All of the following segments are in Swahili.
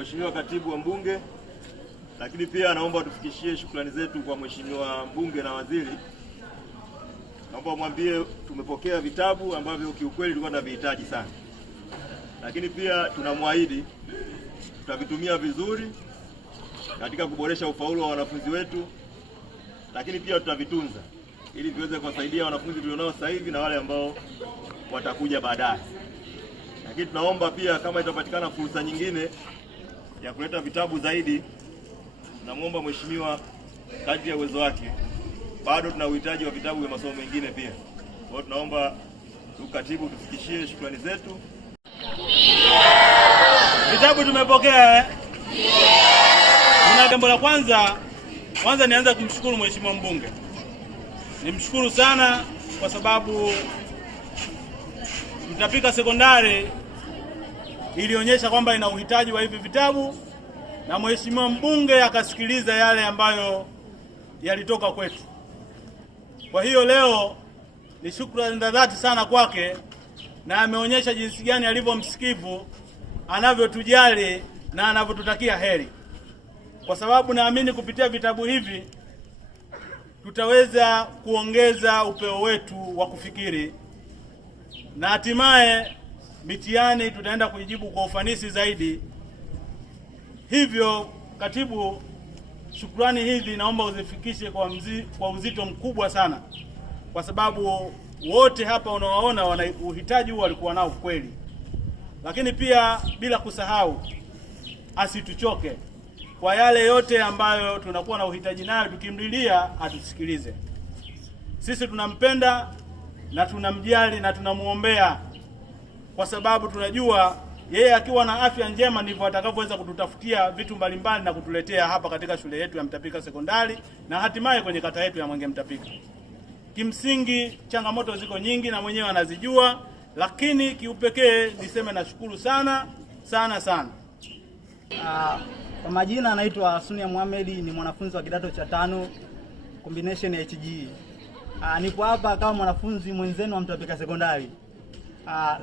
Mheshimiwa Katibu wa Mbunge, lakini pia naomba tufikishie shukrani zetu kwa Mheshimiwa Mbunge na Waziri. Naomba mwambie tumepokea vitabu ambavyo kiukweli tulikuwa tunavihitaji sana, lakini pia tunamwaahidi tutavitumia vizuri katika kuboresha ufaulu wa wanafunzi wetu, lakini pia tutavitunza ili viweze kuwasaidia wanafunzi tulionao sasa hivi na wale ambao watakuja baadaye. Lakini tunaomba pia kama itapatikana fursa nyingine ya kuleta vitabu zaidi, tunamwomba Mheshimiwa kadri ya uwezo wake, bado tuna uhitaji wa vitabu vya masomo mengine pia. Kwa hiyo tunaomba Katibu tufikishie shukrani zetu. Vitabu tumepokea. Jambo la kwanza nianza kumshukuru Mheshimiwa Mbunge. Nimshukuru sana kwa sababu Mtapika Sekondari ilionyesha kwamba ina uhitaji wa hivi vitabu, na Mheshimiwa Mbunge akasikiliza yale ambayo yalitoka kwetu. Kwa hiyo leo ni shukrani za dhati sana kwake, na ameonyesha jinsi gani alivyo msikivu, anavyotujali na anavyotutakia heri. Kwa sababu naamini kupitia vitabu hivi tutaweza kuongeza upeo wetu wa kufikiri, na hatimaye mitihani tutaenda kuijibu kwa ufanisi zaidi. Hivyo Katibu, shukrani hizi naomba uzifikishe kwa uzito mkubwa sana, kwa sababu wote hapa unawaona wana uhitaji huu walikuwa nao kweli. Lakini pia bila kusahau, asituchoke kwa yale yote ambayo tunakuwa na uhitaji nayo, tukimlilia atusikilize. Sisi tunampenda na tunamjali na tunamuombea, kwa sababu tunajua yeye akiwa na afya njema ndivyo atakavyoweza kututafutia vitu mbalimbali na kutuletea hapa katika shule yetu ya Mtapika Sekondari na hatimaye kwenye kata yetu ya Mwenge Mtapika. Kimsingi changamoto ziko nyingi na mwenyewe anazijua, lakini kiupekee niseme nashukuru sana sana sana. Kwa majina anaitwa Sunia Mohamed, ni mwanafunzi wa kidato cha 5 combination HGE. Nipo hapa kama mwanafunzi mwenzenu wa Mtapika Sekondari.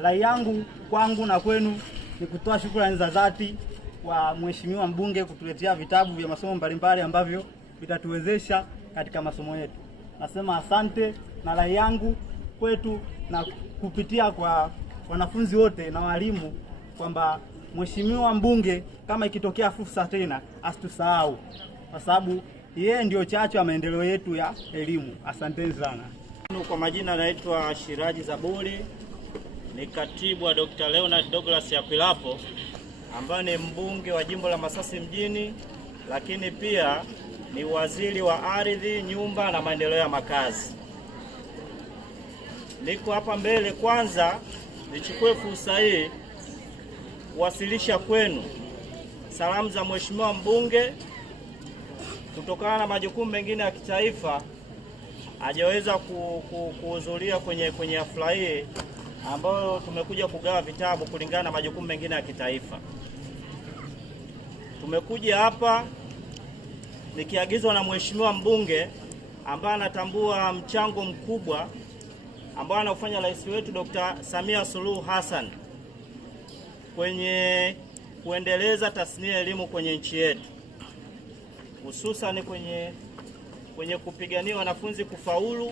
Rai yangu kwangu na kwenu ni kutoa shukrani za dhati kwa Mheshimiwa Mbunge kutuletea vitabu vya masomo mbalimbali ambavyo vitatuwezesha katika masomo yetu. Nasema asante, na rai yangu kwetu na kupitia kwa wanafunzi wote na walimu kwamba Mheshimiwa Mbunge kama ikitokea fursa tena asitusahau, kwa sababu yeye ndio chachu ya maendeleo yetu ya elimu. Asanteni sana. Kwa majina naitwa Shiraji Zaburi, ni katibu wa Dr. Leonard Douglas Yakwilapo ambaye ni mbunge wa jimbo la Masasi mjini, lakini pia ni waziri wa ardhi, nyumba na maendeleo ya makazi. Niko hapa mbele kwanza nichukue fursa hii kuwasilisha kwenu salamu za Mheshimiwa Mbunge. Kutokana na majukumu mengine ya kitaifa hajaweza kuhudhuria kwenye hafla hii ambayo tumekuja kugawa vitabu kulingana na majukumu mengine ya kitaifa. Tumekuja hapa nikiagizwa na Mheshimiwa Mbunge ambaye anatambua mchango mkubwa ambao anaufanya rais wetu Dr. Samia Suluhu Hassan kwenye kuendeleza tasnia ya elimu kwenye nchi yetu, hususan kwenye kupigania wanafunzi kufaulu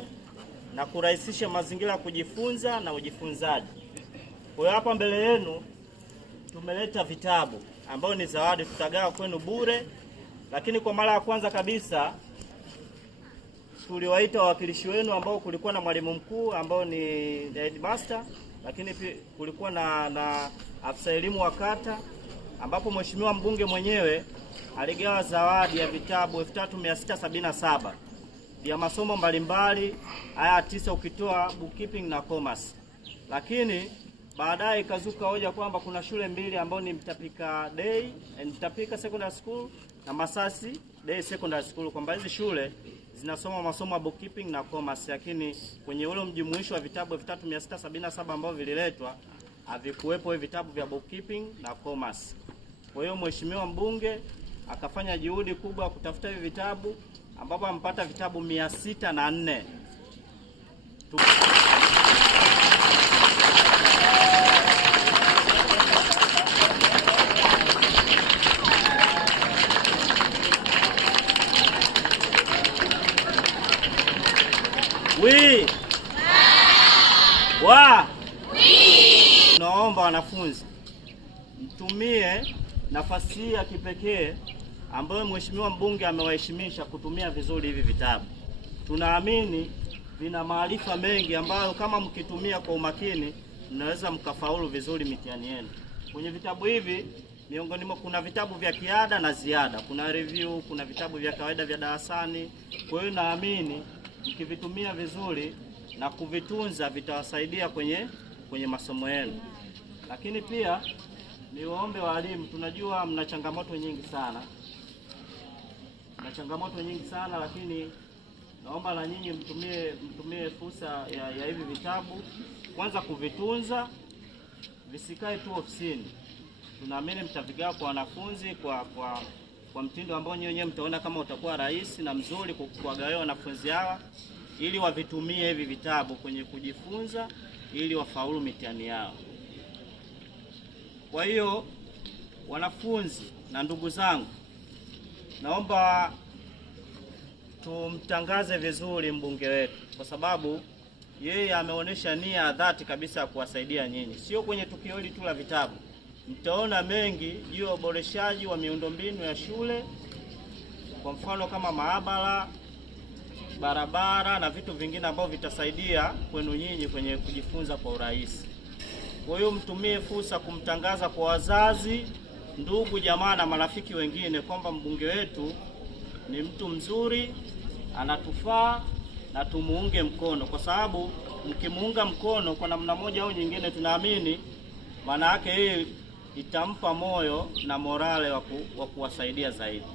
na kurahisisha mazingira ya kujifunza na ujifunzaji. Kwa hiyo hapa mbele yenu tumeleta vitabu ambao ni zawadi, tutagawa kwenu bure. Lakini kwa mara ya kwanza kabisa tuliwaita wawakilishi wenu ambao kulikuwa na mwalimu mkuu ambao ni headmaster, lakini pia kulikuwa na afisa elimu wa kata, ambapo Mheshimiwa Mbunge mwenyewe aligawa zawadi ya vitabu 3677 vya masomo mbalimbali, haya 9 ukitoa bookkeeping na commerce. Lakini baadaye ikazuka hoja kwamba kuna shule mbili ambao ni Mtapika Day and Mtapika Secondary School na Masasi Day Secondary School, kwamba hizi shule zinasoma masomo ya bookkeeping na commerce, lakini kwenye ule mjumuisho wa vitabu 3677 ambavyo vililetwa havikuwepo hivi vitabu vya bookkeeping na commerce. Kwa hiyo Mheshimiwa Mbunge akafanya juhudi kubwa kutafuta hivi vitabu ambapo ampata vitabu 604. Naomba wanafunzi mtumie nafasi hii ya kipekee ambayo Mheshimiwa mbunge amewaheshimisha kutumia vizuri hivi vitabu. Tunaamini vina maarifa mengi ambayo kama mkitumia kwa umakini mnaweza mkafaulu vizuri mitihani yenu. Kwenye vitabu hivi miongoni mwa kuna vitabu vya kiada na ziada, kuna review, kuna vitabu vya kawaida vya darasani. Kwa hiyo naamini mkivitumia vizuri na kuvitunza vitawasaidia kwenye masomo yenu. Lakini pia niwaombe walimu, tunajua mna changamoto nyingi sana, lakini naomba na nyinyi mtumie fursa ya hivi vitabu, kwanza kuvitunza, visikae tu ofisini. Tunaamini mtavigawa kwa wanafunzi kwa mtindo ambao nyinyi mtaona kama utakuwa rahisi na mzuri kuwagawia wanafunzi hawa, ili wavitumie hivi vitabu kwenye kujifunza ili wafaulu mitihani yao. Kwa hiyo wanafunzi na ndugu zangu, naomba tumtangaze vizuri mbunge wetu, kwa sababu yeye ameonyesha nia ya dhati kabisa ya kuwasaidia nyinyi. Sio kwenye tukio hili tu la vitabu, mtaona mengi juu ya uboreshaji wa miundombinu ya shule, kwa mfano kama maabara, barabara na vitu vingine ambavyo vitasaidia kwenu nyinyi kwenye kujifunza kwa urahisi. Kwa hiyo mtumie fursa kumtangaza kwa wazazi, ndugu, jamaa na marafiki wengine kwamba mbunge wetu ni mtu mzuri, anatufaa na tumuunge mkono, kwa sababu mkimuunga mkono kwa namna moja au nyingine, tunaamini maana yake yeye itampa moyo na morale wa kuwasaidia zaidi.